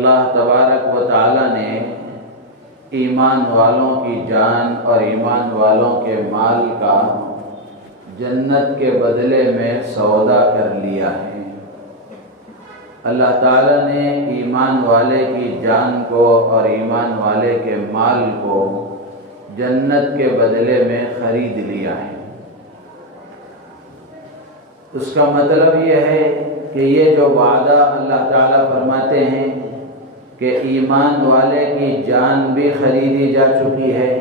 اللہ تبارک و تعالی نے ایمان والوں کی جان اور ایمان والوں کے مال کا جنت کے بدلے میں سودا کر لیا ہے۔ اللہ تعالیٰ نے ایمان والے کی جان کو اور ایمان والے کے مال کو جنت کے بدلے میں خرید لیا ہے۔ اس کا مطلب یہ ہے کہ یہ جو وعدہ اللہ تعالیٰ فرماتے ہیں کہ ایمان والے کی جان بھی خریدی جا چکی ہے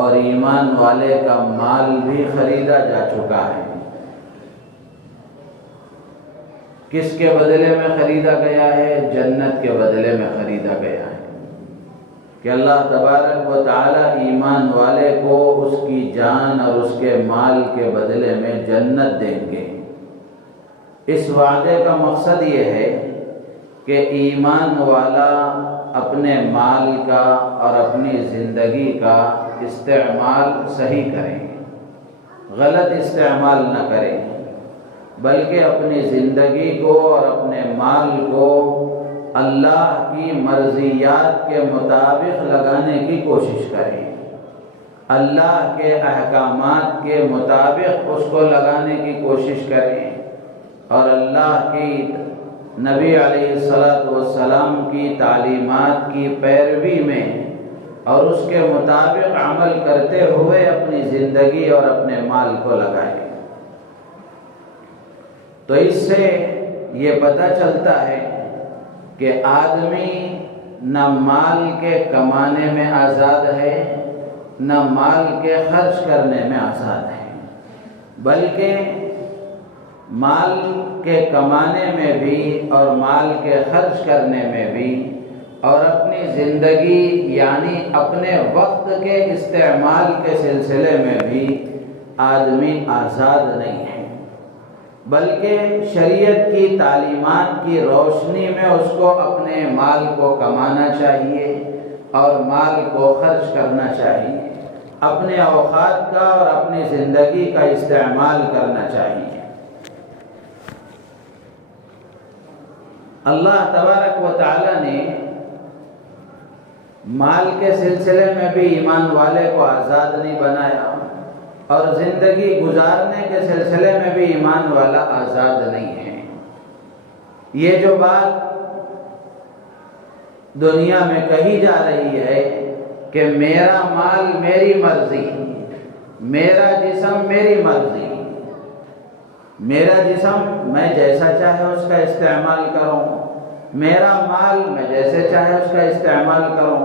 اور ایمان والے کا مال بھی خریدا جا چکا ہے۔ کس کے بدلے میں خریدا گیا ہے؟ جنت کے بدلے میں خریدا گیا ہے کہ اللہ تبارک و تعالی ایمان والے کو اس کی جان اور اس کے مال کے بدلے میں جنت دیں گے۔ اس وعدے کا مقصد یہ ہے کہ ایمان والا اپنے مال کا اور اپنی زندگی کا استعمال صحیح کریں، غلط استعمال نہ کریں، بلکہ اپنی زندگی کو اور اپنے مال کو اللہ کی مرضیات کے مطابق لگانے کی کوشش کریں، اللہ کے احکامات کے مطابق اس کو لگانے کی کوشش کریں، اور اللہ کی نبی علیہ السلام کی تعلیمات کی پیروی میں اور اس کے مطابق عمل کرتے ہوئے اپنی زندگی اور اپنے مال کو لگائیں۔ تو اس سے یہ پتہ چلتا ہے کہ آدمی نہ مال کے کمانے میں آزاد ہے نہ مال کے خرچ کرنے میں آزاد ہے، بلکہ مال کے کمانے میں بھی اور مال کے خرچ کرنے میں بھی اور اپنی زندگی یعنی اپنے وقت کے استعمال کے سلسلے میں بھی آدمی آزاد نہیں ہے، بلکہ شریعت کی تعلیمات کی روشنی میں اس کو اپنے مال کو کمانا چاہیے اور مال کو خرچ کرنا چاہیے، اپنے اوقات کا اور اپنی زندگی کا استعمال کرنا چاہیے۔ اللہ تبارک و تعالی نے مال کے سلسلے میں بھی ایمان والے کو آزاد نہیں بنایا اور زندگی گزارنے کے سلسلے میں بھی ایمان والا آزاد نہیں ہے۔ یہ جو بات دنیا میں کہی جا رہی ہے کہ میرا مال میری مرضی، میرا جسم میری مرضی، میرا جسم میں جیسا چاہے اس کا استعمال کروں، میرا مال میں جیسے چاہے اس کا استعمال کروں،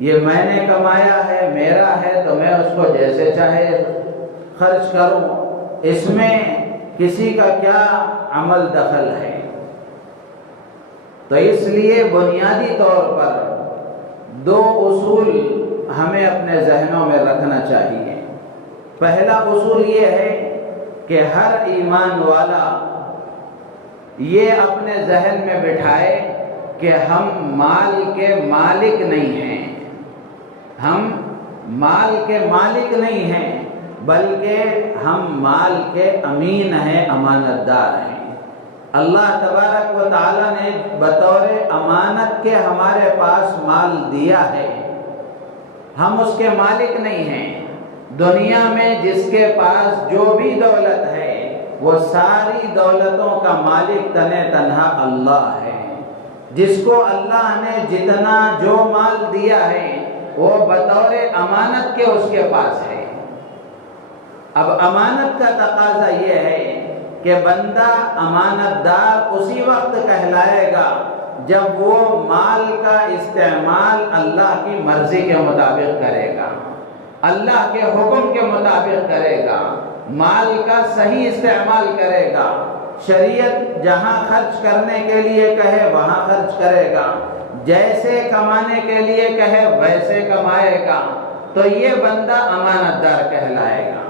یہ میں نے کمایا ہے میرا ہے تو میں اس کو جیسے چاہے خرچ کروں، اس میں کسی کا کیا عمل دخل ہے؟ تو اس لیے بنیادی طور پر دو اصول ہمیں اپنے ذہنوں میں رکھنا چاہیے۔ پہلا اصول یہ ہے کہ ہر ایمان والا یہ اپنے ذہن میں بٹھائے کہ ہم مال کے مالک نہیں ہیں، ہم مال کے مالک نہیں ہیں بلکہ ہم مال کے امین ہیں، امانت دار ہیں۔ اللہ تبارک و تعالی نے بطور امانت کے ہمارے پاس مال دیا ہے، ہم اس کے مالک نہیں ہیں۔ دنیا میں جس کے پاس جو بھی دولت ہے وہ ساری دولتوں کا مالک تنے تنہا اللہ ہے۔ جس کو اللہ نے جتنا جو مال دیا ہے وہ بطور امانت کے اس کے پاس ہے۔ اب امانت کا تقاضا یہ ہے کہ بندہ امانت دار اسی وقت کہلائے گا جب وہ مال کا استعمال اللہ کی مرضی کے مطابق کرے گا، اللہ کے حکم کے مطابق کرے گا، مال کا صحیح استعمال کرے گا، شریعت جہاں خرچ کرنے کے لیے کہے وہاں خرچ کرے گا، جیسے کمانے کے لیے کہے ویسے کمائے گا، تو یہ بندہ امانت دار کہلائے گا۔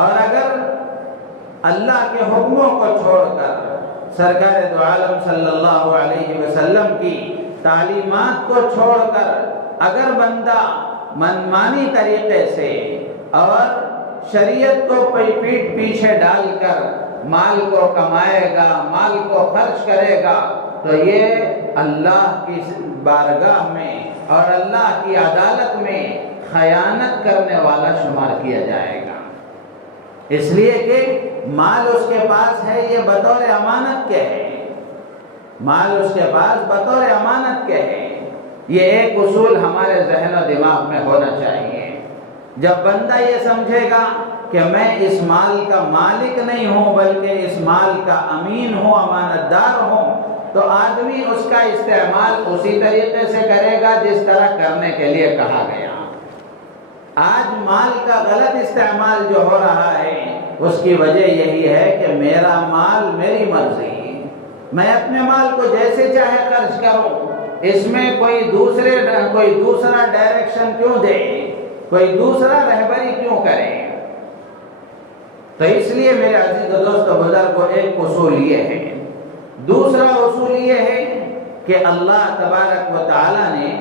اور اگر اللہ کے حکموں کو چھوڑ کر سرکار دو عالم صلی اللہ علیہ وسلم کی تعلیمات کو چھوڑ کر اگر بندہ منمانی طریقے سے اور شریعت کو پیٹھ پیچھے ڈال کر مال کو کمائے گا، مال کو خرچ کرے گا، تو یہ اللہ کی بارگاہ میں اور اللہ کی عدالت میں خیانت کرنے والا شمار کیا جائے گا، اس لیے کہ مال اس کے پاس ہے، یہ بطور امانت کے ہے، مال اس کے پاس بطور امانت کے ہے۔ یہ ایک اصول ہمارے ذہن و دماغ میں ہونا چاہیے۔ جب بندہ یہ سمجھے گا کہ میں اس مال کا مالک نہیں ہوں بلکہ اس مال کا امین ہوں، امانت دار ہوں، تو آدمی اس کا استعمال اسی طریقے سے کرے گا جس طرح کرنے کے لیے کہا گیا۔ آج مال کا غلط استعمال جو ہو رہا ہے اس کی وجہ یہی ہے کہ میرا مال میری مرضی، میں اپنے مال کو جیسے چاہے خرچ کروں، اس میں کوئی دوسرا ڈائریکشن کیوں دے، کوئی دوسرا رہبری کیوں کرے۔ تو اس لیے میرے عزیز و دوست بزرگوں، ایک اصول یہ ہے۔ دوسرا اصول یہ ہے کہ اللہ تبارک و تعالیٰ نے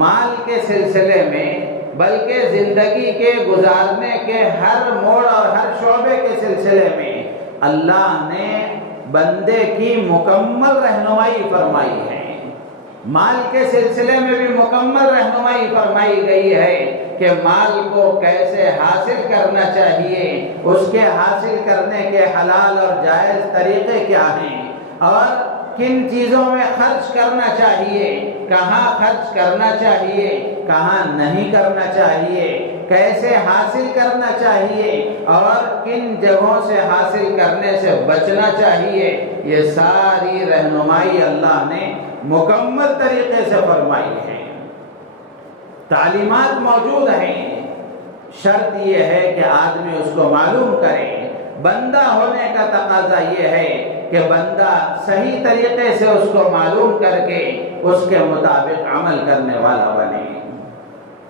مال کے سلسلے میں بلکہ زندگی کے گزارنے کے ہر موڑ اور ہر شعبے کے سلسلے میں اللہ نے بندے کی مکمل رہنمائی فرمائی ہے۔ مال کے سلسلے میں بھی مکمل رہنمائی فرمائی گئی ہے کہ مال کو کیسے حاصل کرنا چاہیے، اس کے حاصل کرنے کے حلال اور جائز طریقے کیا ہیں، اور کن چیزوں میں خرچ کرنا چاہیے، کہاں خرچ کرنا چاہیے، کہاں نہیں کرنا چاہیے، کیسے حاصل کرنا چاہیے اور کن جگہوں سے حاصل کرنے سے بچنا چاہیے۔ یہ ساری رہنمائی اللہ نے مکمل طریقے سے فرمائی ہے، تعلیمات موجود ہیں۔ شرط یہ ہے کہ آدمی اس کو معلوم کرے۔ بندہ ہونے کا تقاضا یہ ہے کہ بندہ صحیح طریقے سے اس کو معلوم کر کے اس کے مطابق عمل کرنے والا بنے۔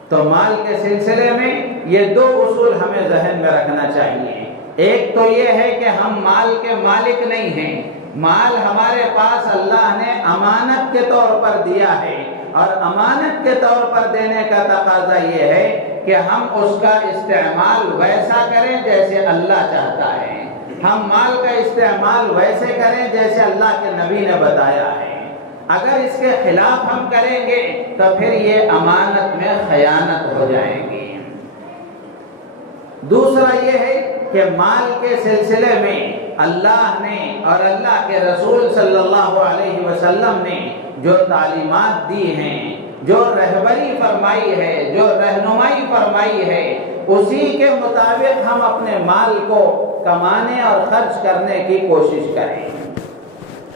تو مال کے سلسلے میں یہ دو اصول ہمیں ذہن میں رکھنا چاہیے۔ ایک تو یہ ہے کہ ہم مال کے مالک نہیں ہیں، مال ہمارے پاس اللہ نے امانت کے طور پر دیا ہے، اور امانت کے طور پر دینے کا تقاضا یہ ہے کہ ہم اس کا استعمال ویسا کریں جیسے اللہ چاہتا ہے، ہم مال کا استعمال ویسے کریں جیسے اللہ کے نبی نے بتایا ہے۔ اگر اس کے خلاف ہم کریں گے تو پھر یہ امانت میں خیانت ہو جائے گی۔ دوسرا یہ ہے کہ مال کے سلسلے میں اللہ نے اور اللہ کے رسول صلی اللہ علیہ وسلم نے جو تعلیمات دی ہیں، جو رہبری فرمائی ہے، جو رہنمائی فرمائی ہے، اسی کے مطابق ہم اپنے مال کو کمانے اور خرچ کرنے کی کوشش کریں۔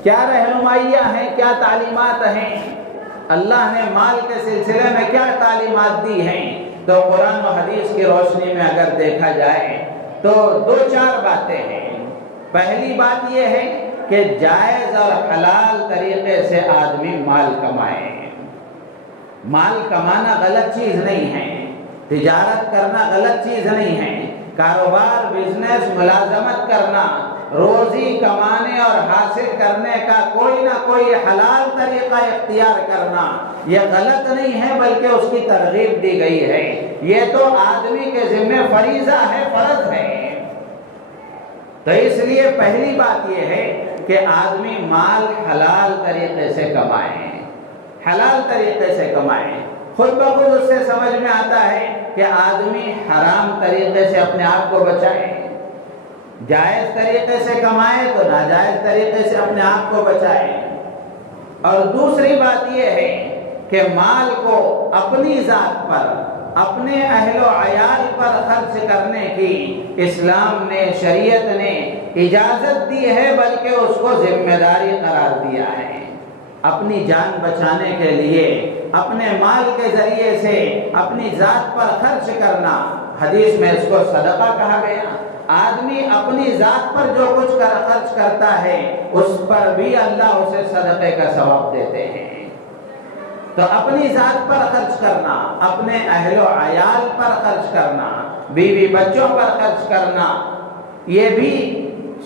کیا رہنمائیاں ہیں، کیا تعلیمات ہیں، اللہ نے مال کے سلسلے میں کیا تعلیمات دی ہیں؟ تو قرآن و حدیث کی روشنی میں اگر دیکھا جائے تو دو چار باتیں ہیں۔ پہلی بات یہ ہے کہ جائز اور حلال طریقے سے آدمی مال کمائے۔ مال کمانا غلط چیز نہیں ہے، تجارت کرنا غلط چیز نہیں ہے، کاروبار، بزنس، ملازمت کرنا، روزی کمانے اور حاصل کرنے کا کوئی نہ کوئی حلال طریقہ اختیار کرنا یہ غلط نہیں ہے بلکہ اس کی ترغیب دی گئی ہے۔ یہ تو آدمی کے ذمہ فریضہ ہے، فرض ہے۔ تو اس لیے پہلی بات یہ ہے کہ آدمی مال حلال طریقے سے کمائے، حلال طریقے سے کمائے۔ خود بخود اس سے سمجھ میں آتا ہے کہ آدمی حرام طریقے سے اپنے آپ کو بچائے، جائز طریقے سے کمائے تو ناجائز طریقے سے اپنے آپ کو بچائے۔ اور دوسری بات یہ ہے کہ مال کو اپنی ذات پر، اپنے اہل و عیال پر خرچ کرنے کی اسلام نے، شریعت نے اجازت دی ہے، بلکہ اس کو ذمہ داری قرار دیا ہے۔ اپنی جان بچانے کے لیے اپنے مال کے ذریعے سے اپنی ذات پر خرچ کرنا، حدیث میں اس کو صدقہ کہا گیا۔ آدمی اپنی ذات پر جو کچھ خرچ کرتا ہے اس پر بھی اللہ اسے صدقے کا ثواب دیتے ہیں۔ تو اپنی ذات پر خرچ کرنا، اپنے اہل و عیال پر خرچ کرنا، بیوی بچوں پر خرچ کرنا، یہ بھی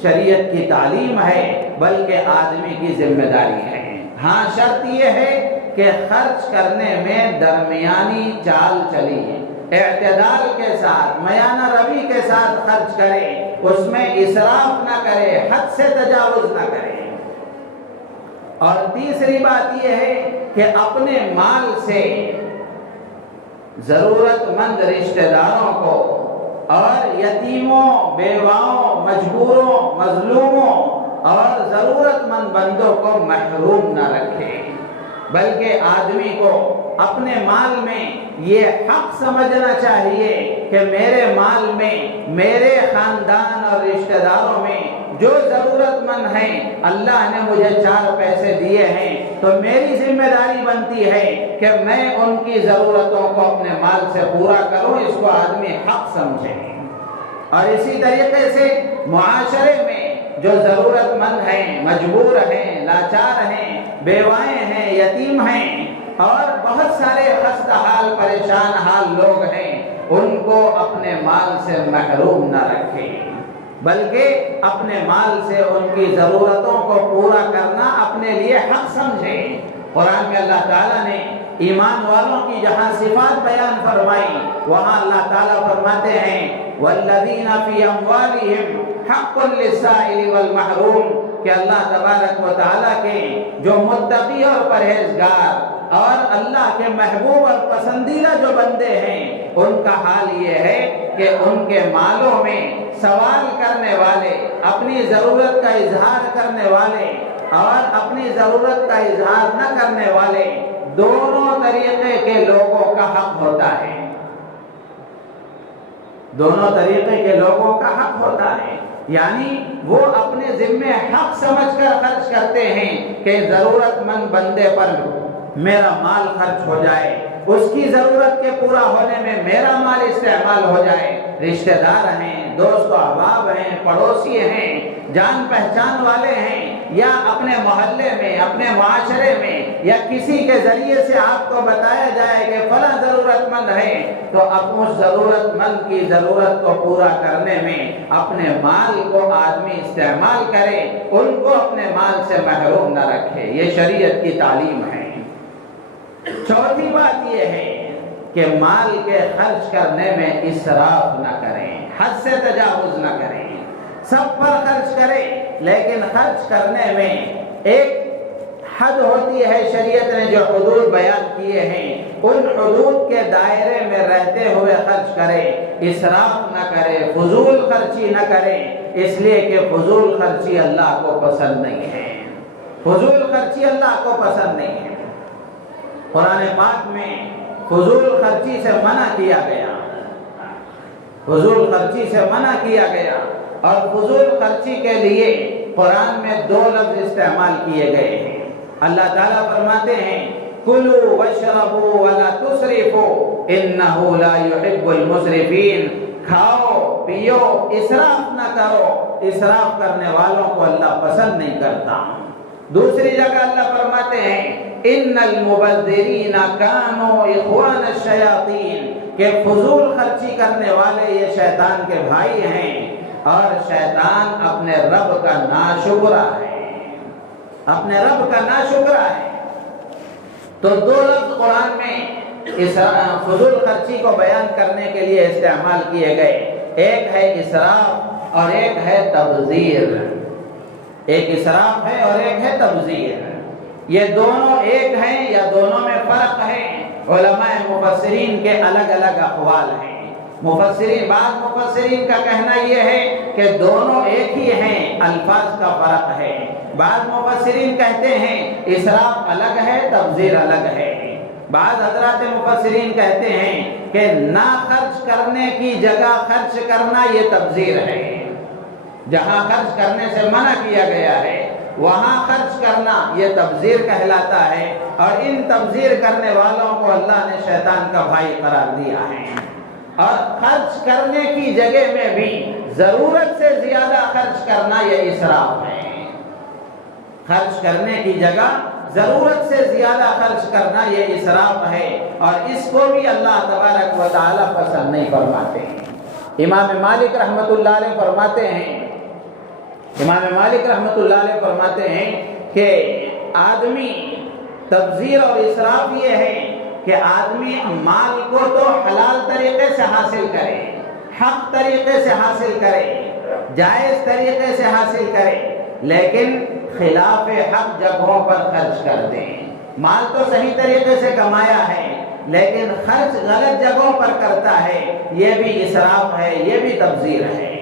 شریعت کی تعلیم ہے بلکہ آدمی کی ذمہ داری ہے۔ ہاں شرط یہ ہے کہ خرچ کرنے میں درمیانی چال چلی، اعتدال کے ساتھ، میانہ روی کے ساتھ خرچ کرے، اس میں اسراف نہ کرے، حد سے تجاوز نہ کرے۔ اور تیسری بات یہ ہے کہ اپنے مال سے ضرورت مند رشتہ داروں کو اور یتیموں، بیواؤں، مجبوروں، مظلوموں اور ضرورت مند بندوں کو محروم نہ رکھے، بلکہ آدمی کو اپنے مال میں یہ حق سمجھنا چاہیے کہ میرے مال میں، میرے خاندان اور رشتہ داروں میں جو ضرورت مند ہیں، اللہ نے مجھے 4 پیسے دیے ہیں تو میری ذمہ داری بنتی ہے کہ میں ان کی ضرورتوں کو اپنے مال سے پورا کروں۔ اس کو آدمی حق سمجھے۔ اور اسی طریقے سے معاشرے میں جو ضرورت مند ہیں، مجبور ہیں، لاچار ہیں، بیوائیں ہیں، یتیم ہیں اور بہت سارے خستہ حال، پریشان حال لوگ ہیں، ان کو اپنے مال سے محروم نہ رکھیں، بلکہ اپنے مال سے ان کی ضرورتوں کو پورا کرنا اپنے لیے حق سمجھیں۔ قرآن میں اللہ تعالیٰ نے ایمان والوں کی جہاں صفات بیان فرمائی، وہاں اللہ تعالیٰ فرماتے ہیں وَالَّذِينَ فِي أَمْوَالِهِمْ حَقٌّ لِلسَّائِلِ وَالْمَحْرُومِ، کہ اللہ تبارک و تعالیٰ کے جو متقی اور پرہیزگار اور اللہ کے محبوب اور پسندیدہ جو بندے ہیں، ان کا حال یہ ہے کہ ان کے مالوں میں سوال کرنے والے، اپنی ضرورت کا اظہار کرنے والے اور اپنی ضرورت کا اظہار نہ کرنے والے، دونوں طریقے کے لوگوں کا حق ہوتا ہے۔ دونوں طریقے کے لوگوں کا حق ہوتا ہے، یعنی وہ اپنے ذمے حق سمجھ کر خرچ کرتے ہیں کہ ضرورت مند بندے پر میرا مال خرچ ہو جائے، اس کی ضرورت کے پورا ہونے میں میرا مال استعمال ہو جائے۔ رشتہ دار ہیں، دوست و احباب ہیں، پڑوسی ہیں، جان پہچان والے ہیں، یا اپنے محلے میں، اپنے معاشرے میں یا کسی کے ذریعے سے آپ کو بتایا جائے کہ فلاں ضرورت مند ہے، تو اب اس ضرورت مند کی ضرورت کو پورا کرنے میں اپنے مال کو آدمی استعمال کرے، ان کو اپنے مال سے محروم نہ رکھے۔ یہ شریعت کی تعلیم ہے۔ چوتھی بات یہ ہے کہ مال کے خرچ کرنے میں اسراف نہ کریں، حد سے تجاوز نہ کریں۔ سب پر خرچ کریں، لیکن خرچ کرنے میں ایک حد ہوتی ہے۔ شریعت نے جو حدود بیان کیے ہیں، ان حدود کے دائرے میں رہتے ہوئے خرچ کرے، اسراف نہ کرے، فضول خرچی نہ کرے، اس لیے کہ فضول خرچی اللہ کو پسند نہیں ہے۔ فضول خرچی اللہ کو پسند نہیں ہے۔ قرآن پاک میں فضول خرچی سے منع کیا گیا، فضول خرچی سے منع کیا گیا، اور فضول خرچی کے لیے قرآن میں 2 لفظ استعمال کیے گئے ہیں۔ اللہ تعالیٰ فرماتے ہیں کُلُوا وَاشْرَبُوا وَلَا تُسْرِفُوا إِنَّهُ لَا يُحِبُّ الْمُسْرِفِينَ، کھاؤ پیو، اسراف نہ کرو، اسراف کرنے والوں کو اللہ پسند نہیں کرتا۔ دوسری جگہ اللہ فرماتے ہیں ان المبذرین کانوا اخوان الشیاطین، کہ فضول خرچی کرنے والے یہ شیطان کے بھائی ہیں، اور شیطان اپنے رب کا ناشکرا ہے، اپنے رب کا ناشکرا ہے۔ تو 2 لفظ قرآن میں فضول خرچی کو بیان کرنے کے لیے استعمال کیے گئے، ایک ہے اسراف اور ایک ہے تبذیر۔ ایک اسراف ہے اور ایک ہے تبذیر۔ یہ دونوں ایک ہیں یا دونوں میں فرق ہے؟ علماء مفسرین کے الگ الگ اقوال ہیں۔ بعض مفسرین کا کہنا یہ ہے کہ دونوں ایک ہی ہیں، الفاظ کا فرق ہے۔ بعض مفسرین کہتے ہیں اسراف الگ ہے، تبذیر الگ ہے۔ بعض حضرات مفسرین کہتے ہیں کہ نہ خرچ کرنے کی جگہ خرچ کرنا یہ تبذیر ہے۔ جہاں خرچ کرنے سے منع کیا گیا ہے وہاں خرچ کرنا یہ تبذیر کہلاتا ہے، اور ان تبذیر کرنے والوں کو اللہ نے شیطان کا بھائی قرار دیا ہے۔ اور خرچ کرنے کی جگہ میں بھی ضرورت سے زیادہ خرچ کرنا یہ اسراف ہے۔ خرچ کرنے کی جگہ ضرورت سے زیادہ خرچ کرنا یہ اسراف ہے، اور اس کو بھی اللہ تبارک و تعالیٰ پسند نہیں فرماتے ہیں۔ امام مالک رحمۃ اللہ علیہ فرماتے ہیں، امام مالک رحمۃ اللہ علیہ فرماتے ہیں کہ آدمی تبذیر اور اسراف یہ ہے کہ آدمی مال کو تو حلال طریقے سے حاصل کرے، حق طریقے سے حاصل کرے، جائز طریقے سے حاصل کرے، لیکن خلاف حق جگہوں پر خرچ کر دیں۔ مال تو صحیح طریقے سے کمایا ہے لیکن خرچ غلط جگہوں پر کرتا ہے، یہ بھی اسراف ہے، یہ بھی تبذیر ہے۔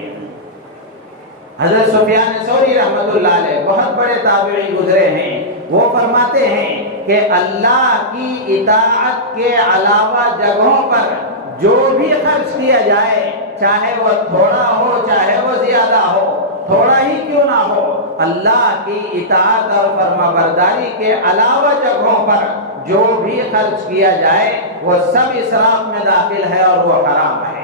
حضرت سفیان ثوری رحمۃ اللہ علیہ بہت بڑے تابعی گزرے ہیں، وہ فرماتے ہیں کہ اللہ کی اطاعت کے علاوہ جگہوں پر جو بھی خرچ کیا جائے، چاہے وہ تھوڑا ہو چاہے وہ زیادہ ہو، تھوڑا ہی کیوں نہ ہو، اللہ کی اطاعت اور فرمانبرداری کے علاوہ جگہوں پر جو بھی خرچ کیا جائے وہ سب اسراف میں داخل ہے اور وہ حرام ہے۔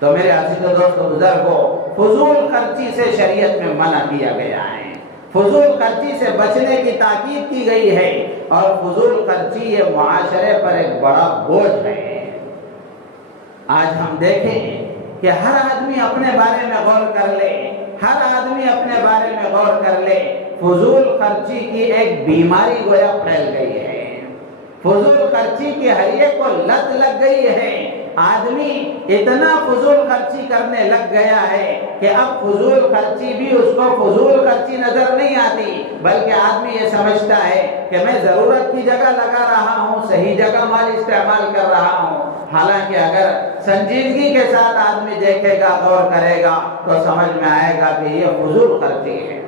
تو میرے عزیز و دوست بزرگوں، فضول خرچی سے شریعت میں منع کیا گیا ہے، فضول خرچی سے بچنے کی تاکید کی گئی ہے، اور فضول خرچی یہ معاشرے پر ایک بڑا بوجھ ہے۔ آج ہم دیکھیں کہ ہر آدمی اپنے بارے میں غور کر لے، ہر آدمی اپنے بارے میں غور کر لے، فضول خرچی کی ایک بیماری گویا پھیل گئی ہے، فضول خرچی کی ہر ایک کو لت لگ گئی ہے۔ آدمی اتنا فضول خرچی کرنے لگ گیا ہے کہ اب فضول خرچی بھی اس کو فضول خرچی نظر نہیں آتی، بلکہ آدمی یہ سمجھتا ہے کہ میں ضرورت کی جگہ لگا رہا ہوں، صحیح جگہ مال استعمال کر رہا ہوں۔ حالانکہ اگر سنجیدگی کے ساتھ آدمی دیکھے گا، غور کرے گا تو سمجھ میں آئے گا کہ یہ فضول خرچی ہے۔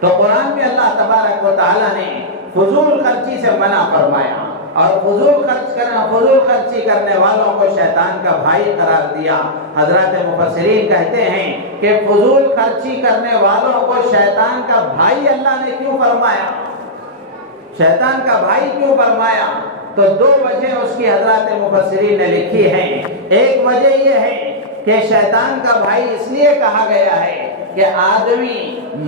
تو قرآن میں اللہ تبارک و تعالیٰ نے فضول خرچی سے منع فرمایا، اور فضول خرچی کرنے والوں کو شیطان کا بھائی قرار دیا۔ حضرات مفسرین کہتے ہیں کہ فضول خرچی کرنے والوں کو شیطان کا بھائی اللہ نے کیوں فرمایا، شیطان کا بھائی کیوں فرمایا؟ تو دو وجہ اس کی حضرات مفسرین نے لکھی ہیں۔ ایک وجہ یہ ہے کہ شیطان کا بھائی اس لیے کہا گیا ہے کہ آدمی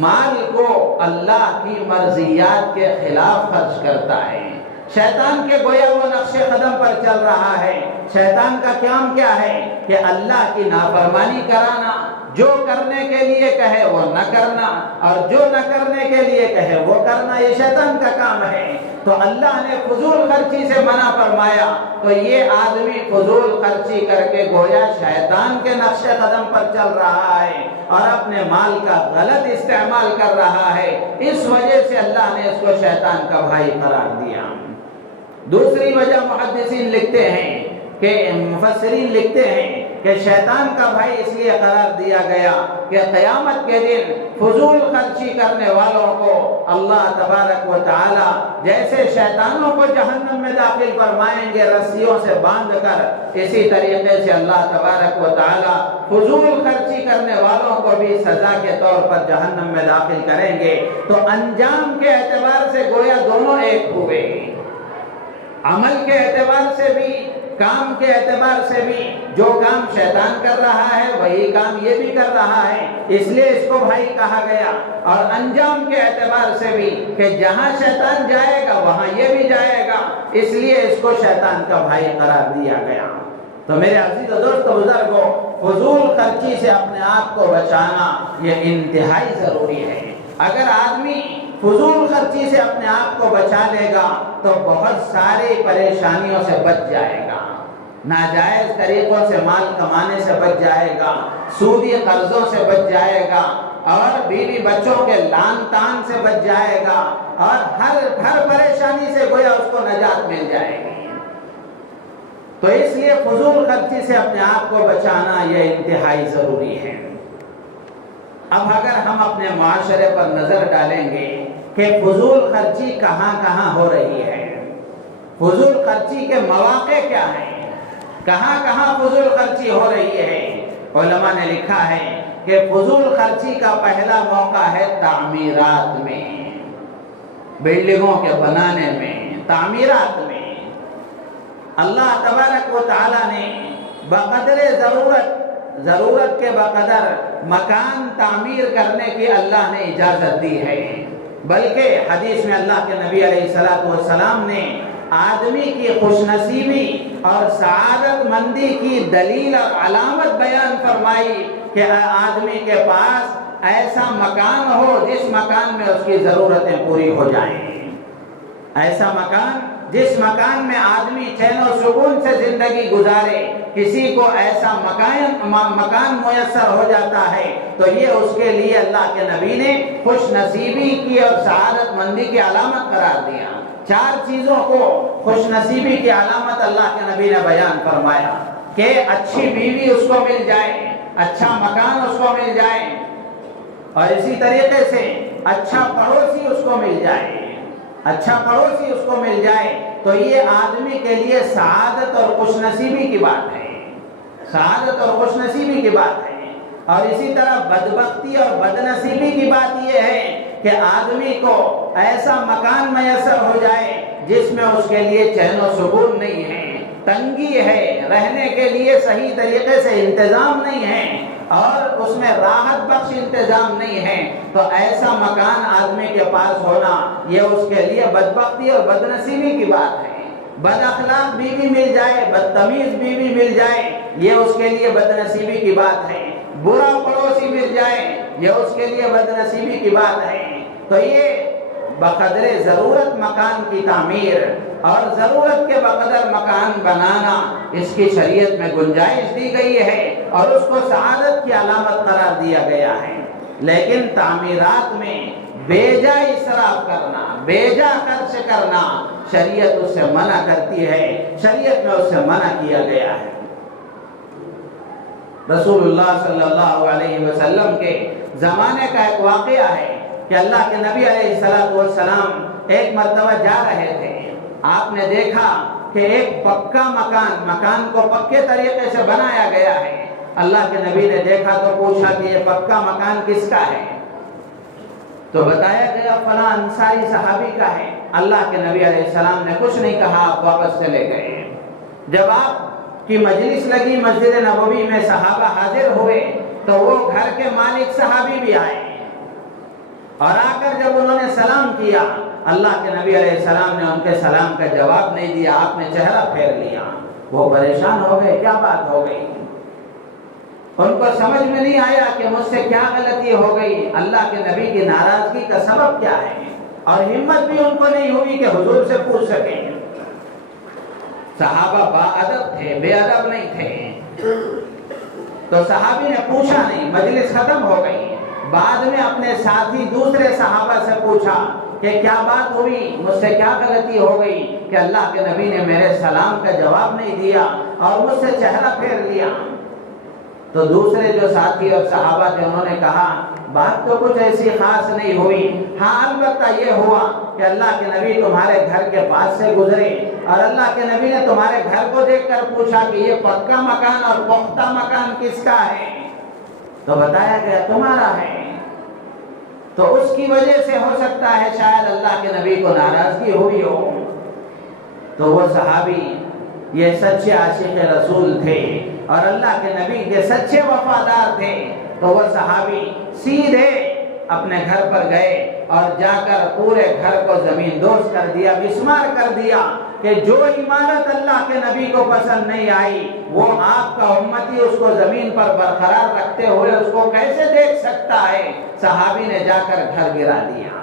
مال کو اللہ کی مرضیات کے خلاف خرچ کرتا ہے، شیطان کے گویا وہ نقش قدم پر چل رہا ہے۔ شیطان کا کام کیا ہے کہ اللہ کی نافرمانی کرانا، جو کرنے کے لیے کہے وہ نہ کرنا، اور جو نہ کرنے کے لیے کہے وہ کرنا، یہ شیطان کا کام ہے۔ تو اللہ نے فضول خرچی سے منع فرمایا، تو یہ آدمی فضول خرچی کر کے گویا شیطان کے نقش قدم پر چل رہا ہے اور اپنے مال کا غلط استعمال کر رہا ہے۔ اس وجہ سے اللہ نے اس کو شیطان کا بھائی قرار دیا۔ دوسری وجہ محدثین لکھتے ہیں کہ مفسرین لکھتے ہیں کہ شیطان کا بھائی اس لیے قرار دیا گیا کہ قیامت کے دن فضول خرچی کرنے والوں کو اللہ تبارک و تعالی جیسے شیطانوں کو جہنم میں داخل فرمائیں گے رسیوں سے باندھ کر، اسی طریقے سے اللہ تبارک و تعالی فضول خرچی کرنے والوں کو بھی سزا کے طور پر جہنم میں داخل کریں گے۔ تو انجام کے اعتبار سے گویا دونوں ایک ہوئے، عمل کے اعتبار سے بھی، کام کے اعتبار سے بھی۔ جو کام شیطان کر رہا ہے وہی کام یہ بھی کر رہا ہے، اس لیے اس کو بھائی کہا گیا۔ اور انجام کے اعتبار سے بھی کہ جہاں شیطان جائے گا وہاں یہ بھی جائے گا، اس لیے اس کو شیطان کا بھائی قرار دیا گیا۔ تو میرے عزیز و دوست بزرگوں، فضول خرچی سے اپنے آپ کو بچانا یہ انتہائی ضروری ہے۔ اگر آدمی فضول خرچی سے اپنے آپ کو بچا لے گا تو بہت ساری پریشانیوں سے بچ جائے گا، ناجائز طریقوں سے مال کمانے سے بچ جائے گا، سودی قرضوں سے بچ جائے گا، اور بیوی بچوں کے لان تان سے بچ جائے گا، اور ہر پریشانی سے گویا اس کو نجات مل جائے گی۔ تو اس لیے فضول خرچی سے اپنے آپ کو بچانا یہ انتہائی ضروری ہے۔ اب اگر ہم اپنے معاشرے پر نظر ڈالیں گے کہ فضول خرچی کہاں کہاں ہو رہی ہے، فضول خرچی کے مواقع کیا ہیں، کہاں کہاں فضول خرچی ہو رہی ہے، علماء نے لکھا ہے کہ فضول خرچی کا پہلا موقع ہے تعمیرات میں، بلڈنگوں کے بنانے میں، تعمیرات میں۔ اللہ تبارک و تعالیٰ نے بقدر ضرورت کے بقدر مکان تعمیر کرنے کی اللہ نے اجازت دی ہے، بلکہ حدیث میں اللہ کے نبی علیہ السلام نے آدمی کی خوش نصیبی اور سعادت مندی کی دلیل اور علامت بیان فرمائی کہ آدمی کے پاس ایسا مکان ہو جس مکان میں اس کی ضرورتیں پوری ہو جائیں۔ ایسا مکان جس مکان میں آدمی چین و سکون سے زندگی گزارے، کسی کو ایسا مکان میسر ہو جاتا ہے تو یہ اس کے لیے اللہ کے نبی نے خوش نصیبی کی اور سعادت مندی کی علامت قرار دیا۔ 4 چیزوں کو خوش نصیبی کی علامت اللہ کے نبی نے بیان فرمایا کہ اچھی بیوی اس کو مل جائے، اچھا مکان اس کو مل جائے، اور اسی طریقے سے اچھا پڑوسی اس کو مل جائے، اچھا پڑوسی اس کو مل جائے تو یہ آدمی کے لیے سعادت اور خوش نصیبی کی بات ہے، سعادت اور خوش نصیبی کی بات ہے۔ اور اسی طرح بدبختی اور بدنصیبی کی بات یہ ہے کہ آدمی کو ایسا مکان میسر ہو جائے جس میں اس کے لیے چین و سکون نہیں ہے، تنگی ہے، رہنے کے لیے صحیح طریقے سے انتظام نہیں ہے اور اس میں راحت بخش انتظام نہیں ہے، تو ایسا مکان آدمی کے پاس ہونا یہ اس کے لیے بدبختی اور بدنصیبی کی بات ہے۔ بد اخلاق بیوی مل جائے، بدتمیز بیوی مل جائے، یہ اس کے لیے بدنصیبی کی بات ہے۔ برا پڑوسی مل جائے، یہ اس کے لیے بدنصیبی کی بات ہے۔ تو یہ بقدر ضرورت مکان کی تعمیر اور ضرورت کے بقدر مکان بنانا، اس کی شریعت میں گنجائش دی گئی ہے اور اس کو سعادت کی علامت قرار دیا گیا ہے۔ لیکن تعمیرات میں بے جا اسراف کرنا، بے جا خرچ کرنا شریعت اس سے منع کرتی ہے، شریعت میں اس سے منع کیا گیا ہے۔ رسول اللہ صلی اللہ علیہ وسلم کے زمانے کا ایک واقعہ ہے کہ اللہ کے نبی علیہ السلام ایک مرتبہ جا رہے تھے، آپ نے دیکھا کہ ایک پکا مکان کو پکے طریقے سے بنایا گیا ہے۔ اللہ کے نبی نے دیکھا تو پوچھا کہ یہ پکا مکان کس کا ہے؟ تو بتایا گیا فلاں انصاری صحابی کا ہے۔ اللہ کے نبی علیہ السلام نے کچھ نہیں کہا، آپ واپس چلے گئے۔ جب آپ کی مجلس لگی مسجد نبوی میں، صحابہ حاضر ہوئے تو وہ گھر کے مالک صحابی بھی آئے اور آ کر جب انہوں نے سلام کیا، اللہ کے نبی علیہ السلام نے ان کے سلام کا جواب نہیں دیا، آپ نے چہرہ پھیر لیا۔ وہ پریشان ہو گئے، کیا بات ہو گئی؟ ان کو سمجھ میں نہیں آیا کہ مجھ سے کیا غلطی ہو گئی، اللہ کے نبی کی ناراضگی کا سبب کیا ہے، اور ہمت بھی ان کو نہیں ہوئی کہ حضور سے پوچھ سکیں۔ صحابہ با ادب تھے، بے ادب نہیں تھے، تو صحابی نے پوچھا نہیں، مجلس ختم ہو گئی۔ بعد میں اپنے ساتھی دوسرے صحابہ سے پوچھا کہ کیا بات ہوئی، مجھ سے کیا غلطی ہو گئی کہ اللہ کے نبی نے میرے سلام کا جواب نہیں دیا اور مجھ سے چہرہ پھیر لیا؟ تو دوسرے جو ساتھی اور صحابہ تھے انہوں نے کہا بات تو کچھ ایسی خاص نہیں ہوئی، ہاں البتہ یہ ہوا کہ اللہ کے نبی تمہارے گھر کے پاس سے گزرے اور اللہ کے نبی نے تمہارے گھر کو دیکھ کر پوچھا کہ یہ پکا مکان اور پختہ مکان کس کا ہے؟ تو بتایا گیا تمہارا ہے۔ تو اس کی وجہ سے ہو سکتا ہے شاید اللہ کے نبی کو ناراضگی ہوئی ہو۔ تو وہ صحابی یہ سچے عاشق رسول تھے اور اللہ کے نبی کے سچے وفادار تھے، تو وہ صحابی سیدھے اپنے گھر پر گئے اور جا کر پورے گھر کو زمین دوز کر دیا، مسمار کر دیا کہ جو عمارت اللہ کے نبی کو پسند نہیں آئی وہ آپ کا امتی اس کو زمین پر برقرار رکھتے ہوئے اس کو کیسے دیکھ سکتا ہے۔ صحابی نے جا کر گھر گرا دیا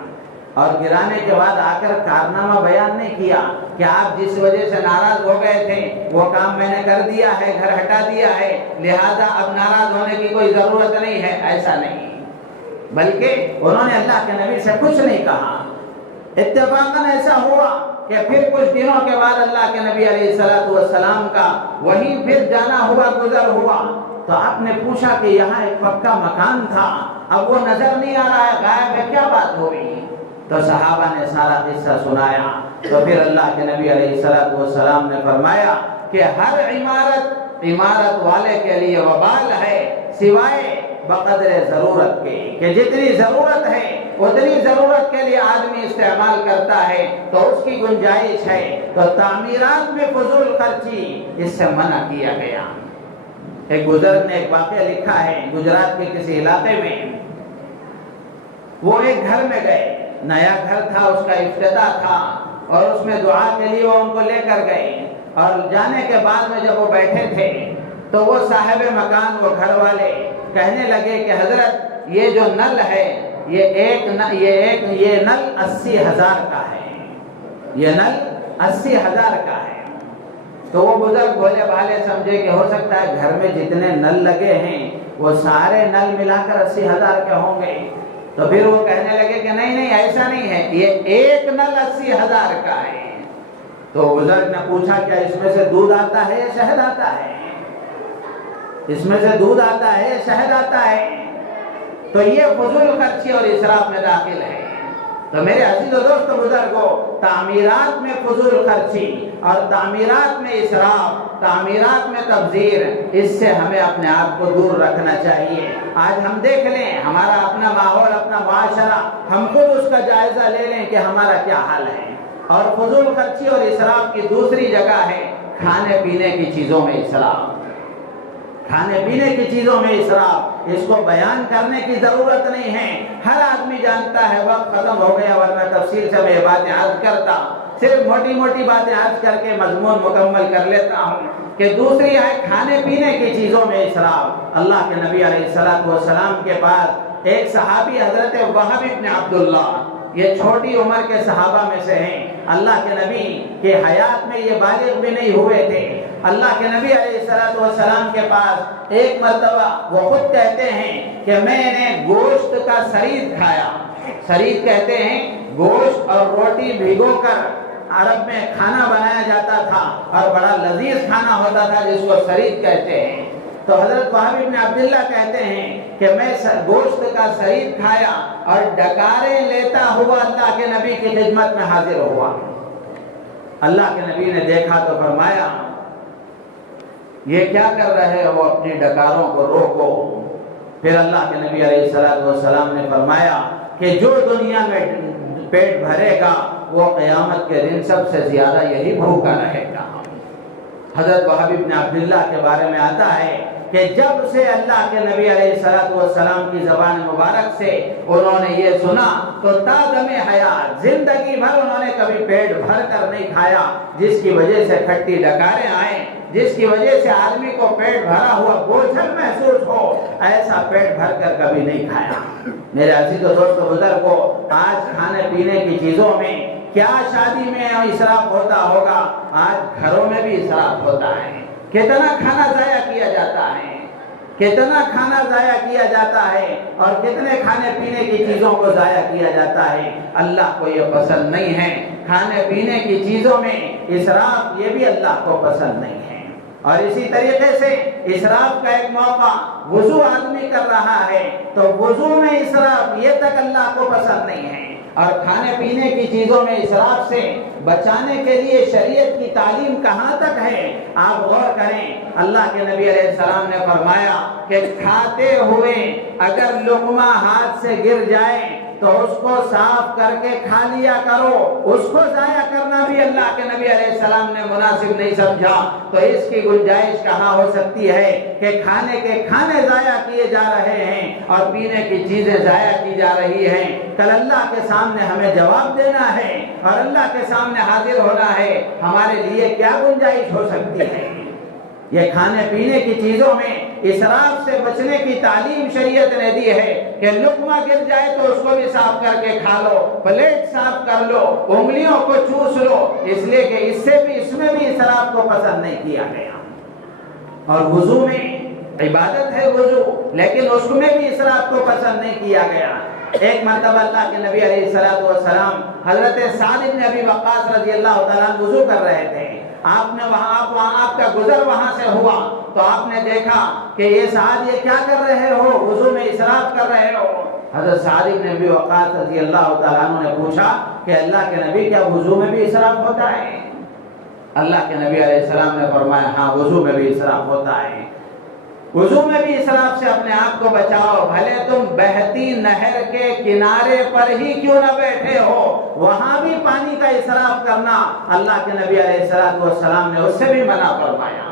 اور گرانے کے بعد آ کر کارنامہ بیان نہیں کیا کہ آپ جس وجہ سے ناراض ہو گئے تھے وہ کام میں نے کر دیا ہے، گھر ہٹا دیا ہے، لہذا اب ناراض ہونے کی کوئی ضرورت نہیں ہے، ایسا نہیں، بلکہ انہوں نے اللہ کے نبی سے کچھ نہیں کہا۔ اتفاقاً ایسا ہوا کہ پھر کچھ دنوں کے بعد اللہ کے نبی علیہ السلام کا وہیں پھر جانا ہوا، گزر ہوا، تو آپ نے پوچھا کہ یہاں ایک پکا مکان تھا، اب وہ نظر نہیں آ رہا ہے، غائب ہے، کیا بات ہوئی؟ تو صحابہ نے سارا قصہ سنایا۔ تو پھر اللہ کے نبی علیہ السلام نے فرمایا کہ ہر عمارت والے کے لیے وبال ہے سوائے بقدر ضرورت کے، کہ جتنی ضرورت ہے اتنی ضرورت کے لیے آدمی استعمال کرتا ہے تو اس کی گنجائش ہے۔ تو تعمیرات میں فضول خرچی اس سے منع کیا گیا۔ ایک بزرگ نے ایک واقعہ لکھا ہے، گجرات کے کسی علاقے میں وہ ایک گھر میں گئے، نیا گھر تھا، اس کا افتتاح تھا اور اس میں دعا کے لیے وہ ان کو لے کر گئے، اور جانے کے بعد میں جب وہ بیٹھے تھے تو وہ صاحب مکان، وہ گھر والے کہنے لگے کہ حضرت یہ جو نل ہے یہ نل 80,000 کا ہے، یہ نل 80,000 کا ہے۔ تو وہ بزرگ بھولے بھالے سمجھے کہ ہو سکتا ہے گھر میں جتنے نل لگے ہیں وہ سارے نل ملا کر 80,000 کے ہوں گے۔ تو پھر وہ کہنے لگے کہ نہیں ایسا نہیں ہے، یہ ایک نل 80,000 کا ہے۔ تو بزرگ نے پوچھا کیا اس میں سے دودھ آتا ہے یا شہد آتا ہے؟ اس میں سے دودھ آتا ہے یا شہد آتا ہے؟ تو یہ فضول خرچی اور اسراف میں داخل ہے۔ تو میرے عزیز و دوست بزرگوں، تعمیرات میں فضول خرچی اور تعمیرات میں اسراف، تعمیرات میں تبذیر، اس سے ہمیں اپنے آپ کو دور رکھنا چاہیے۔ آج ہم دیکھ لیں ہمارا اپنا ماحول، اپنا معاشرہ، ہم خود اس کا جائزہ لے لیں کہ ہمارا کیا حال ہے۔ اور فضول خرچی اور اسراف کی دوسری جگہ ہے کھانے پینے کی چیزوں میں اسراف۔ کھانے پینے کی چیزوں میں اسراف، اس کو بیان کرنے کی ضرورت نہیں ہے، ہر آدمی جانتا ہے۔ وقت ختم ہو گیا ورنہ تفصیل سے میں یہ باتیں عرض کرتا، صرف موٹی موٹی باتیں عرض کر کے مضمون مکمل کر لیتا ہوں کہ دوسری ہے کھانے پینے کی چیزوں میں اسراف۔ اللہ کے نبی علیہ السلام کے پاس ایک صحابی حضرت وہب بن عبداللہ، یہ چھوٹی عمر کے صحابہ میں سے ہیں، اللہ کے نبی کے حیات میں یہ بالغ بھی نہیں ہوئے تھے۔ اللہ کے نبی علیہ السلام کے پاس ایک مرتبہ وہ خود کہتے ہیں کہ میں نے گوشت کا سرید کھایا۔ سرید کہتے ہیں گوشت اور روٹی بھگو کر عرب میں کھانا بنایا جاتا تھا اور بڑا لذیذ کھانا ہوتا تھا جس کو سرید کہتے ہیں۔ تو حضرت وہب بن عبداللہ کہتے ہیں کہ میں گوشت کا سرید کھایا اور ڈکارے لیتا ہوا اللہ کے نبی کی خدمت میں حاضر ہوا۔ اللہ کے نبی نے دیکھا تو فرمایا یہ کیا کر رہے ہو، اپنی ڈکاروں کو روکو۔ پھر اللہ کے نبی علیہ السلام نے فرمایا کہ جو دنیا میں پیٹ بھرے گا وہ قیامت کے دن سب سے زیادہ یہی بھوکا رہے گا۔ حضرت وہب بن عبداللہ کے بارے میں آتا ہے کہ جب سے اللہ کے نبی علیہ السلام کی زبان مبارک سے انہوں نے یہ سنا تو تا دم حیات زندگی بھر انہوں نے کبھی پیٹ بھر کر نہیں کھایا، جس کی وجہ سے کھٹی ڈکاریں آئیں، جس کی وجہ سے آدمی کو پیٹ بھرا ہوا بوجھل محسوس ہو، ایسا پیٹ بھر کر کبھی نہیں کھایا۔ میرے عزیز و دوست بزرگوں، آج کھانے پینے کی چیزوں میں کیا شادی میں اسراف ہوتا ہوگا، آج گھروں میں بھی اسراف ہوتا ہے۔ کتنا کھانا ضائع کیا جاتا ہے، کتنا کھانا ضائع کیا جاتا ہے اور کتنے کھانے پینے کی چیزوں کو ضائع کیا جاتا ہے۔ اللہ کو یہ پسند نہیں ہے، کھانے پینے کی چیزوں میں اسراف یہ بھی اللہ کو پسند نہیں ہے۔ اور اسی طریقے سے اسراف کا ایک موقع، وضو آدمی کر رہا ہے تو وضو میں اسراف یہ تک اللہ کو پسند نہیں ہے۔ اور کھانے پینے کی چیزوں میں اسراف سے بچانے کے لیے شریعت کی تعلیم کہاں تک ہے، آپ غور کریں۔ اللہ کے نبی علیہ السلام نے فرمایا کہ کھاتے ہوئے اگر لقمہ ہاتھ سے گر جائے تو اس کو صاف کر کے کھا لیا کرو، اس کو ضائع کرنا بھی اللہ کے نبی علیہ السلام نے مناسب نہیں سمجھا۔ تو اس کی گنجائش کہاں ہو سکتی ہے کہ کھانے کے کھانے ضائع کیے جا رہے ہیں اور پینے کی چیزیں ضائع کی جا رہی ہیں۔ کل اللہ کے سامنے ہمیں جواب دینا ہے اور اللہ کے سامنے حاضر ہونا ہے، ہمارے لیے کیا گنجائش ہو سکتی ہے؟ یہ کھانے پینے کی چیزوں میں اسراف سے بچنے کی تعلیم شریعت نے دی ہے کہ لقمہ گر جائے تو اس کو بھی صاف کر کے کھا لو، پلیٹ صاف کر لو، انگلیوں کو چوس لو، اس لیے کہ اس میں بھی اسراف کو پسند نہیں کیا گیا۔ اور وضو میں عبادت ہے وضو، لیکن اس میں بھی اسراف کو پسند نہیں کیا گیا۔ ایک مرتبہ اللہ کے نبی علیہ السلام حضرت سعد بن ابی وقاص رضی اللہ تعالیٰ وضو کر رہے تھے، آپ کا گزر وہاں سے ہوا تو آپ نے دیکھا کہ یہ سعد یہ کیا کر رہے ہو، وضو میں اسراف کر رہے ہو۔ حضرت سعد بن ابی وقاص رضی اللہ تعالیٰ عنہ نے پوچھا کہ اللہ کے نبی کیا وضو میں بھی اسراف ہوتا ہے؟ اللہ کے نبی علیہ السلام نے فرمایا ہاں وضو میں بھی اسراف ہوتا ہے۔ وضو میں بھی اسراف سے اپنے آپ کو بچاؤ، بھلے تم بہتی نہر کے کنارے پر ہی کیوں نہ بیٹھے ہو، وہاں بھی پانی کا اسراف کرنا اللہ کے نبی علیہ السلام نے اس سے بھی منع فرمایا۔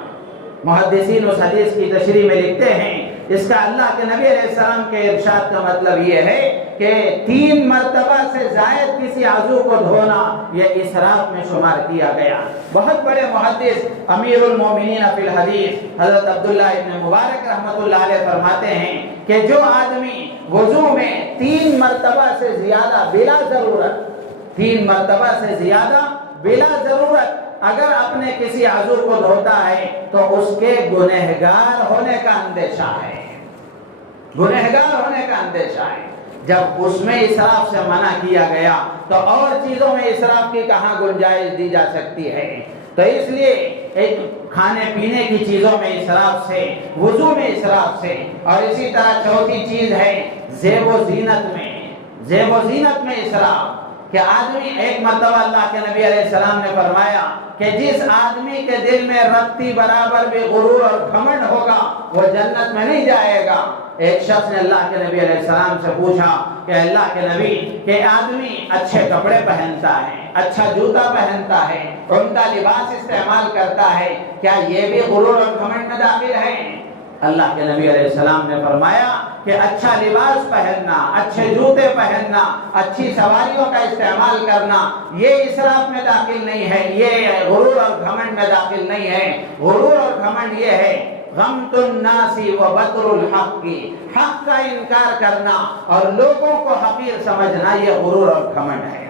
محدثین اس حدیث کی تشریح میں لکھتے ہیں اس کا اللہ کے نبی علیہ السلام کے ارشاد کا مطلب یہ ہے کہ 3 مرتبہ سے زائد کسی عضو کو دھونا یہ اسراف میں شمار کیا گیا۔ بہت بڑے محدث امیر المومنین فی الحدیث حضرت عبداللہ ابن مبارک رحمۃ اللہ علیہ فرماتے ہیں کہ جو آدمی وضو میں 3 مرتبہ سے زیادہ بلا ضرورت 3 مرتبہ سے زیادہ بلا ضرورت اگر اپنے کسی عضو کو دھوتا ہے تو اس کے گنہگار ہونے کا اندیشہ ہے، گنہگار ہونے کا اندیشہ ہے۔ جب اس میں اسراف سے منع کیا گیا تو اور چیزوں میں اسراف کی کہاں گنجائش دی جا سکتی ہے؟ تو اس لیے ایک کھانے پینے کی چیزوں میں اسراف سے، وضو میں اسراف سے، اور اسی طرح چوتھی چیز ہے زیب و زینت میں، زیب و زینت میں اسراف، کہ آدمی ایک مرتبہ اللہ کے نبی علیہ السلام نے فرمایا کہ جس آدمی کے دل میں رتی برابر بھی غرور اور گھمنڈ ہوگا وہ جنت میں نہیں جائے گا۔ ایک شخص نے اللہ کے نبی علیہ السلام سے پوچھا کہ اللہ کے نبی، کہ آدمی اچھے کپڑے پہنتا ہے، اچھا جوتا پہنتا ہے، عمدہ لباس استعمال کرتا ہے، کیا یہ بھی غرور اور گھمنڈ میں داخل ہے؟ اللہ کے نبی علیہ السلام نے فرمایا کہ اچھا لباس پہننا، اچھے جوتے پہننا، اچھی سواریوں کا استعمال کرنا، یہ اسراف میں داخل نہیں ہے، یہ غرور اور گھمنڈ میں داخل نہیں ہے۔ غرور اور گھمنڈ یہ ہے غمط الناس و بطر الحق، حق کا انکار کرنا اور لوگوں کو حقیر سمجھنا، یہ غرور اور گھمنڈ ہے۔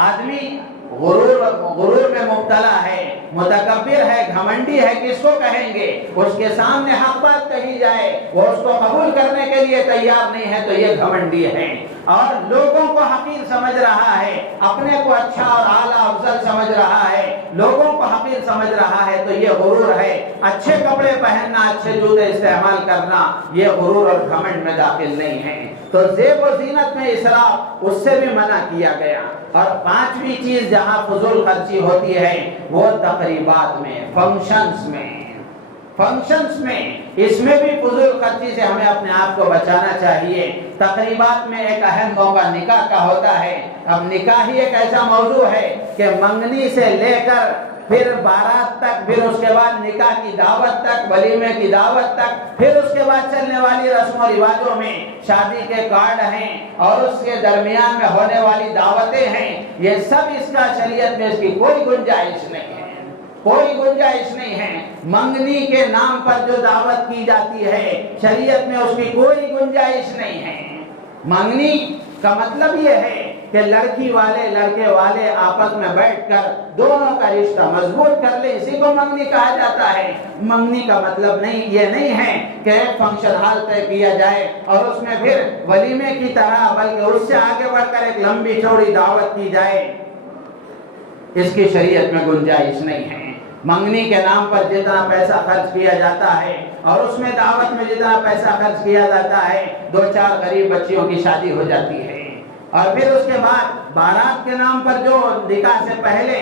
آدمی غرور میں مبتلا ہے، متکبر ہے، گھمنڈی ہے، کس کو کہیں گے؟ اس کے سامنے حق بات کہی جائے وہ اس کو قبول کرنے کے لیے تیار نہیں ہے تو یہ گھمنڈی ہے، اور لوگوں کو حقیر سمجھ رہا ہے، اپنے کو اچھا اور اعلیٰ افضل سمجھ رہا ہے، لوگوں کو حقیر سمجھ رہا ہے تو یہ غرور ہے۔ اچھے کپڑے پہننا، اچھے جوتے استعمال کرنا، یہ غرور اور گھمنڈ میں داخل نہیں ہے۔ تو زیب و زینت میں اسراف، اس سے بھی منع کیا گیا۔ اور پانچویں چیز جہاں فضول خرچی ہوتی ہے وہ تقریبات میں، فنکشنز میں، اس میں بھی فضول خرچی سے ہمیں اپنے آپ کو بچانا چاہیے۔ تقریبات میں ایک اہم موقع نکاح کا ہوتا ہے۔ اب نکاح ہی ایک ایسا موضوع ہے کہ منگنی سے لے کر پھر بارات تک، پھر اس کے بعد نکاح کی دعوت تک، ولیمے کی دعوت تک، پھر اس کے بعد چلنے والی رسم و رواجوں میں شادی کے کارڈ ہیں اور اس کے درمیان میں ہونے والی دعوتیں ہیں، یہ سب اس کا شریعت میں اس کی کوئی گنجائش نہیں ہے، کوئی گنجائش نہیں ہے۔ منگنی کے نام پر جو دعوت کی جاتی ہے شریعت میں اس کی کوئی گنجائش نہیں ہے۔ منگنی کا مطلب یہ ہے کہ لڑکی والے لڑکے والے آپس میں بیٹھ کر دونوں کا رشتہ مضبوط کر لیں، اسی کو منگنی کہا جاتا ہے۔ منگنی کا مطلب یہ نہیں ہے کہ ایک فنکشن ہال طے کیا جائے اور اس میں پھر ولیمے کی طرح، بلکہ اس سے آگے بڑھ کر ایک لمبی چوڑی دعوت کی جائے، اس کی شریعت میں گنجائش نہیں ہے۔ منگنی کے نام پر جتنا پیسہ خرچ کیا جاتا ہے اور اس میں دعوت میں جتنا پیسہ خرچ کیا جاتا ہے، 2-4 غریب بچیوں کی شادی ہو جاتی ہے، اور پھر اس کے بعد بارات کے نام پر جو نکاح سے پہلے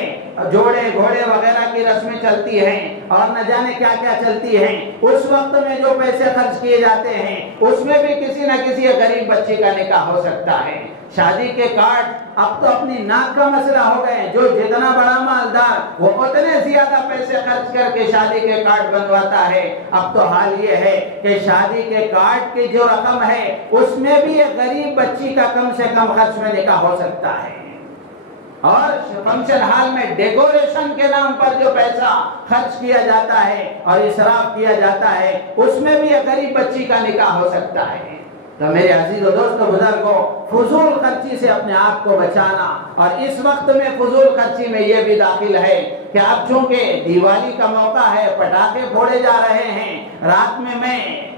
جوڑے گھوڑے وغیرہ کی رسمیں چلتی ہیں اور نہ جانے کیا کیا چلتی ہیں، اس وقت میں جو پیسے خرچ کیے جاتے ہیں اس میں بھی کسی نہ کسی غریب بچی کا نکاح ہو سکتا ہے۔ شادی کے کارڈ اب تو اپنی ناک کا مسئلہ ہو گئے، جو جتنا بڑا مالدار وہ اتنے زیادہ پیسے خرچ کر کے شادی کے کارڈ بنواتا ہے۔ اب تو حال یہ ہے کہ شادی کے کارڈ کی جو رقم ہے اس میں بھی ایک غریب بچی کا کم سے کم خرچ میں نکاح ہو سکتا ہے، اور فنکشن ہال میں ڈیکوریشن کے نام پر جو پیسہ خرچ کیا جاتا ہے اور اسراف کیا جاتا ہے اس میں بھی ایک غریب بچی کا نکاح ہو سکتا ہے۔ تو میرے عزیز و دوستو بزرگوں، فضول خرچی سے اپنے آپ کو بچانا، اور اس وقت میں فضول خرچی میں یہ بھی داخل ہے کہ اب چونکہ دیوالی کا موقع ہے، پٹاخے پھوڑے جا رہے ہیں۔ رات میں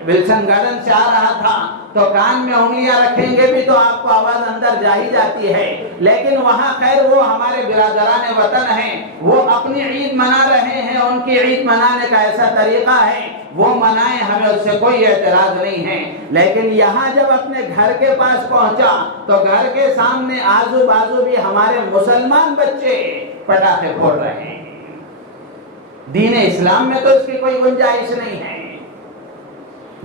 ولسن گارڈن سے آ رہا تھا تو کان میں انگلیاں رکھیں گے بھی تو آپ کو آواز اندر جا ہی جاتی ہے، لیکن وہاں خیر وہ ہمارے برادران وطن ہیں، وہ اپنی عید منا رہے ہیں، ان کی عید منانے کا ایسا طریقہ ہے، وہ منائیں، ہمیں اس سے کوئی اعتراض نہیں ہے۔ لیکن یہاں جب اپنے گھر کے پاس پہنچا تو گھر کے سامنے آزو بازو بھی ہمارے مسلمان بچے پٹاخے پھوڑ رہے ہیں۔ دین اسلام میں تو اس کی کوئی گنجائش نہیں ہے،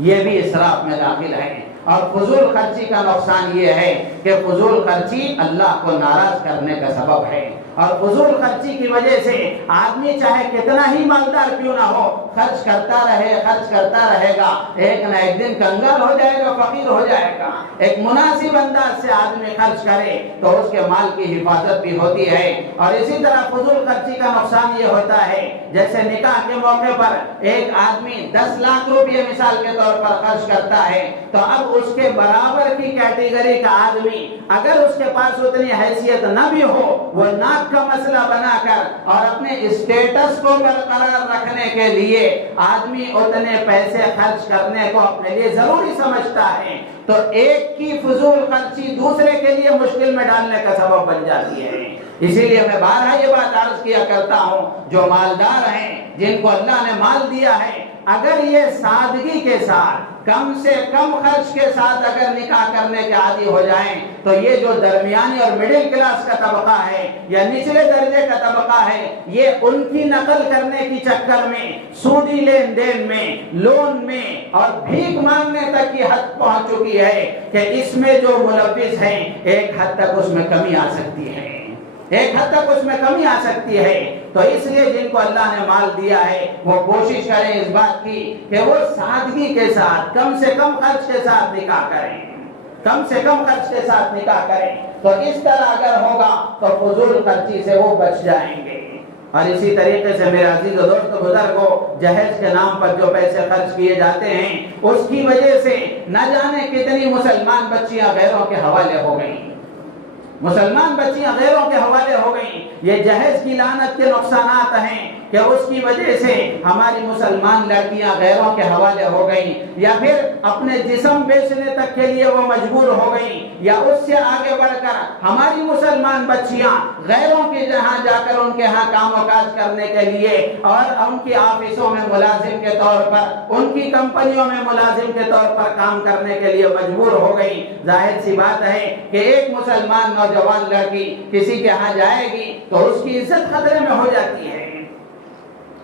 یہ بھی اسراف میں داخل ہے۔ اور فضول خرچی کا نقصان یہ ہے کہ فضول خرچی اللہ کو ناراض کرنے کا سبب ہے، اور فضول خرچی کی وجہ سے آدمی چاہے کتنا ہی مالدار کیوں نہ ہو، خرچ کرتا رہے گا، ایک نہ ایک دن کنگال ہو جائے گا، فقیر ہو جائے گا۔ ایک مناسب انداز سے آدمی خرچ کرے تو اس کے مال کی حفاظت بھی ہوتی ہے۔ اور اسی طرح فضول خرچی کا نقصان یہ ہوتا ہے، جیسے نکاح کے موقع پر ایک آدمی 10 لاکھ روپے مثال کے طور پر خرچ کرتا ہے، تو اب اس کے برابر کی کیٹیگری کا آدمی اگر اس کے پاس اتنی حیثیت نہ بھی ہو، وہ ناک کا مسئلہ بنا کر اور اپنے اسٹیٹس کو برقرار رکھنے کے لیے آدمی اتنے پیسے خرچ کرنے کو اپنے لیے ضروری سمجھتا ہے، تو ایک کی فضول خرچی دوسرے کے لیے مشکل میں ڈالنے کا سبب بن جاتی ہے۔ اسی لیے میں بارہا یہ بات عرض کیا کرتا ہوں، جو مالدار ہیں، جن کو اللہ نے مال دیا ہے، اگر یہ سادگی کے ساتھ کم سے کم خرچ کے ساتھ اگر نکاح کرنے کے عادی ہو جائیں، تو یہ جو درمیانی اور مڈل کلاس کا طبقہ ہے یا نچلے درجے کا طبقہ ہے، یہ ان کی نقل کرنے کی چکر میں، سودی لین دین میں، لون میں اور بھیک مانگنے تک کی حد پہنچ چکی ہے کہ اس میں جو ملوث ہیں ایک حد تک اس میں کمی آ سکتی ہے، ایک حد تک اس میں کمی آ سکتی ہے۔ تو اس لیے جن کو اللہ نے مال دیا ہے وہ کوشش کریں اس بات کی کہ وہ سادگی کے ساتھ کم سے کم خرچ کے ساتھ نکاح کریں، کم سے کم خرچ کے ساتھ نکاح کریں، تو اس طرح اگر ہوگا تو فضول خرچی سے وہ بچ جائیں گے۔ اور اسی طریقے سے میرے عزیز و دوست بزرگوں، جہیز کے نام پر جو پیسے خرچ کیے جاتے ہیں اس کی وجہ سے نہ جانے کتنی مسلمان بچیاں غیروں کے حوالے ہو گئیں، مسلمان بچیاں غیروں کے حوالے ہو گئیں۔ یہ جہیز کی لعنت کے نقصانات ہیں کہ اس کی وجہ سے ہماری مسلمان لڑکیاں غیروں کے حوالے ہو گئیں، یا پھر اپنے جسم بیچنے تک کے لیے وہ مجبور ہو گئیں، یا اس سے آگے بڑھ کر ہماری مسلمان بچیاں غیروں کے جہاں جا کر ان کے ہاں کام و کاج کرنے کے لیے اور ان کی آفسوں میں ملازم کے طور پر، ان کی کمپنیوں میں ملازم کے طور پر کام کرنے کے لیے مجبور ہو گئیں۔ ظاہر سی بات ہے کہ ایک مسلمان نوجوان لڑکی کسی کے ہاں جائے گی تو اس کی عزت خطرے میں ہو جاتی ہے۔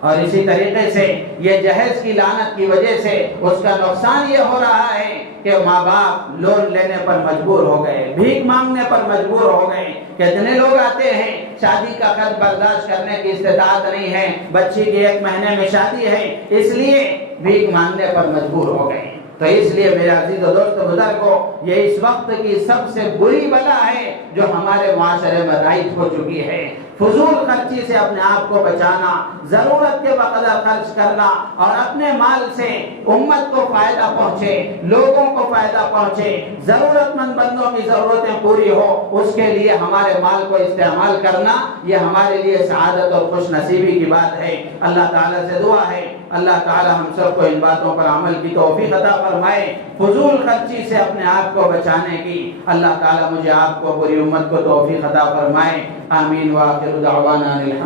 اور اسی طریقے سے یہ جہیز کی لعنت کی وجہ سے اس کا نقصان یہ ہو رہا ہے کہ ماں باپ لون لینے پر مجبور ہو گئے، بھیک مانگنے پر مجبور ہو گئے۔ کتنے لوگ آتے ہیں، شادی کا خرچ برداشت کرنے کی استطاعت نہیں ہے، بچی کی 1 مہینے میں شادی ہے، اس لیے بھیک مانگنے پر مجبور ہو گئے۔ تو اس لیے میرے عزیز و دوست بزرگوں، یہ اس وقت کی سب سے بری بلا ہے جو ہمارے معاشرے میں رائج ہو چکی ہے۔ فضول خرچی سے اپنے آپ کو بچانا، ضرورت کے بقدر خرچ کرنا اور اپنے مال سے امت کو فائدہ پہنچے، لوگوں کو فائدہ پہنچے، ضرورت مند بندوں کی ضرورتیں پوری ہو، اس کے لیے ہمارے مال کو استعمال کرنا یہ ہمارے لیے سعادت اور خوش نصیبی کی بات ہے۔ اللہ تعالیٰ سے دعا ہے اللہ تعالیٰ ہم سب کو ان باتوں پر عمل کی توفیق عطا فرمائے، فضول خرچی سے اپنے آپ کو بچانے کی اللہ تعالیٰ مجھے آپ کو پوری امت کو توفیق عطا فرمائے۔ آمین وآخر دعوانا الحمد